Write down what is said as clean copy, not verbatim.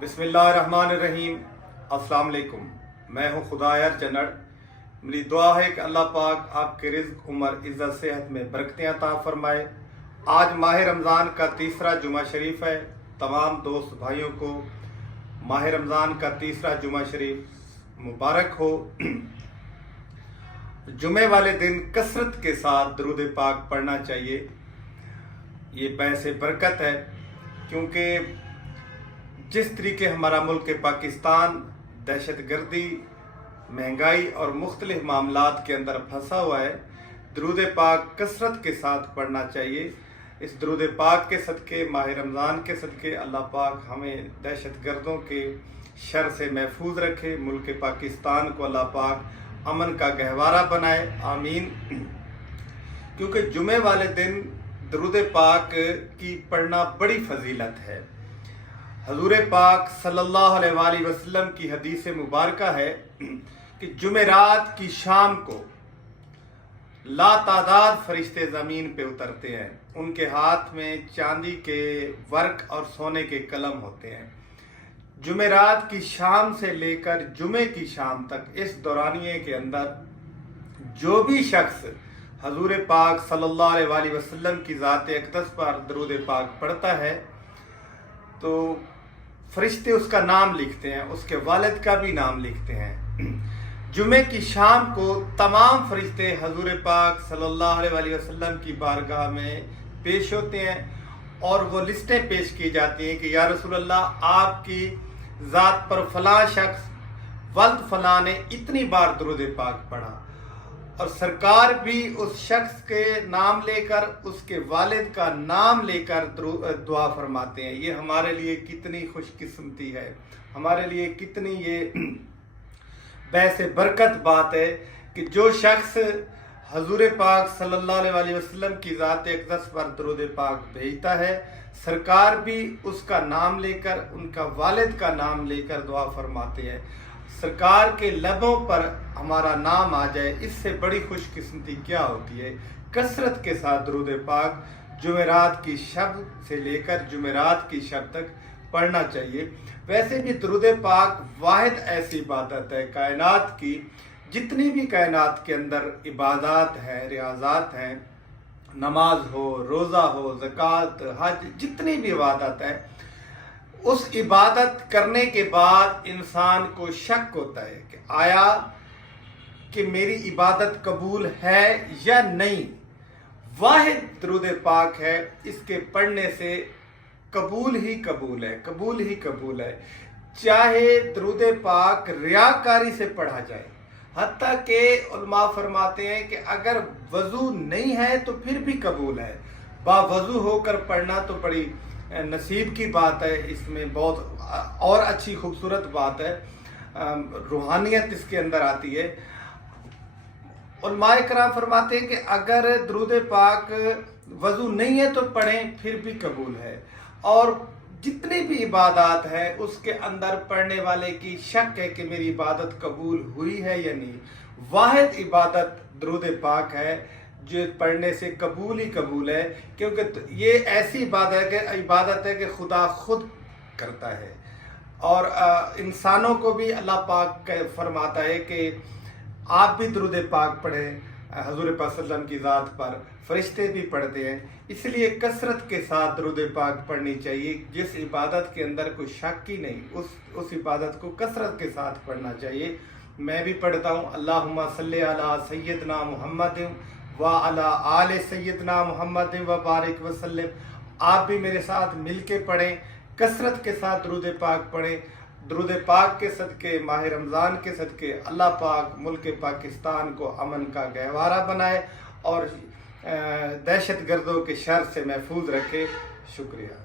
बिस्मिल्लाहिर्रहमानिर्रहीम। अस्सलाम वालेकुम। मैं हूँ खुदायर चन्नड़। मेरी दुआ है कि अल्लाह पाक आपके रिज़्क़, उम्र, इज़्ज़त, सेहत में बरकतें अता फरमाए। आज माह रमज़ान का तीसरा जुमा शरीफ है। तमाम दोस्त भाइयों को माह रमज़ान का तीसरा जुमा शरीफ मुबारक हो। जुमे वाले दिन कसरत के साथ दरूद पाक पढ़ना चाहिए। ये पैसे बरकत है, क्योंकि जिस तरीके हमारा मुल्क पाकिस्तान दहशतगर्दी, महंगाई और मुख्तलिफ मामलात के अंदर फंसा हुआ है, दरूद पाक कसरत के साथ पढ़ना चाहिए। इस दरूद पाक के सदक़े, माह रमज़ान के सदक़े अल्लाह पाक हमें दहशतगर्दों के शर से महफूज रखे। मुल्क पाकिस्तान को अल्लाह पाक अमन का गहवारा बनाए, आमीन। क्योंकि जुमे वाले दिन दरूद पाक की पढ़ना बड़ी फजीलत है। हजूर पाक सल्लल्लाहु अलैहि वसल्लम की हदीस मुबारक है कि जुमेरात की शाम को लातादाद फरिश्ते ज़मीन पे उतरते हैं। उनके हाथ में चांदी के वर्क और सोने के कलम होते हैं। जुमेरात की शाम से लेकर जुमे की शाम तक इस दौरानिए के अंदर जो भी शख्स हजूर पाक सल्लल्लाहु अलैहि वसल्लम की ज़ात अक़दस पर दरूद पाक पढ़ता है तो फरिश्ते उसका नाम लिखते हैं, उसके वालिद का भी नाम लिखते हैं। जुमे की शाम को तमाम फरिश्ते हजूर पाक सल्लल्लाहु अलैहि वसल्लम की बारगाह में पेश होते हैं और वो लिस्टें पेश की जाती हैं कि या रसूल अल्लाह, आपकी ज़ात पर फलां शख्स वल्द फलां ने इतनी बार दरूद पाक पढ़ा, और सरकार भी उस शख्स के नाम लेकर, उसके वालिद का नाम लेकर दुआ फरमाते हैं। ये हमारे लिए कितनी खुशकिस्मती है, हमारे लिए कितनी ये वैसे बरकत बात है कि जो शख्स हजूर पाक सल्लल्लाहु अलैहि वसल्लम की ज़ात अक़दस पर दरूद पाक भेजता है, सरकार भी उसका नाम लेकर, उनका वालिद का नाम लेकर दुआ फरमाते हैं। सरकार के लबों पर हमारा नाम आ जाए, इससे बड़ी खुशकिस्मती क्या होती है। कसरत के साथ दरूद पाक जुमेरात की शब से लेकर जुमेरात की शब तक पढ़ना चाहिए। वैसे भी दरूद पाक वाहिद ऐसी इबादत है कायनात की, जितनी भी कायनात के अंदर इबादत हैं, रियाजात हैं, नमाज हो, रोज़ा हो, ज़कात, हज, जितनी भी इबादत है, उस इबादत करने के बाद इंसान को शक होता है कि आया कि मेरी इबादत कबूल है या नहीं। वाहिद दरूद पाक है, इसके पढ़ने से कबूल ही कबूल है, कबूल ही कबूल है। चाहे दरूद पाक रियाकारी से पढ़ा जाए, हत्ता के उलमा फरमाते हैं कि अगर वज़ू नहीं है तो फिर भी कबूल है। बावज़ू होकर पढ़ना तो बड़ी नसीब की बात है, इसमें बहुत और अच्छी खूबसूरत बात है, रूहानियत इसके अंदर आती है। उलमाए कराम फरमाते हैं कि अगर दरूद पाक वज़ू नहीं है तो पढ़ें, फिर भी कबूल है। और जितनी भी इबादत है उसके अंदर पढ़ने वाले की शक है कि मेरी इबादत कबूल हुई है या नहीं। वाहिद इबादत दरूद पाक है जो पढ़ने से कबूल ही कबूल है, क्योंकि ये ऐसी इबादत है कि खुदा खुद करता है। और इंसानों को भी अल्लाह पाक फरमाता है कि आप भी दरूद पाक पढ़ें हजूर पाक सल्लल्लाहु अलैहि वसल्लम की ज़ात पर, फरिश्ते भी पढ़ते हैं। इसलिए कसरत के साथ दरूद पाक पढ़नी चाहिए। जिस इबादत के अंदर कोई शक ही नहीं, उस इबादत को कसरत के साथ पढ़ना चाहिए। मैं भी पढ़ता हूँ, अल्लाहुम्मा सल्ली अला सय्यदना मुहम्मद व अला आले सय्यदना मुहम्मद व बारिक वसल्लम। आप भी मेरे साथ मिल के पढ़ें, कसरत के साथ दरूद पाक पढ़ें। दरूद पाक के सदक़े, माह रमज़ान के सदक़े अल्लाह पाक मुल्क पाकिस्तान को अमन का गहवारा बनाए और दहशत गर्दों के शर से महफूज रखे। शुक्रिया।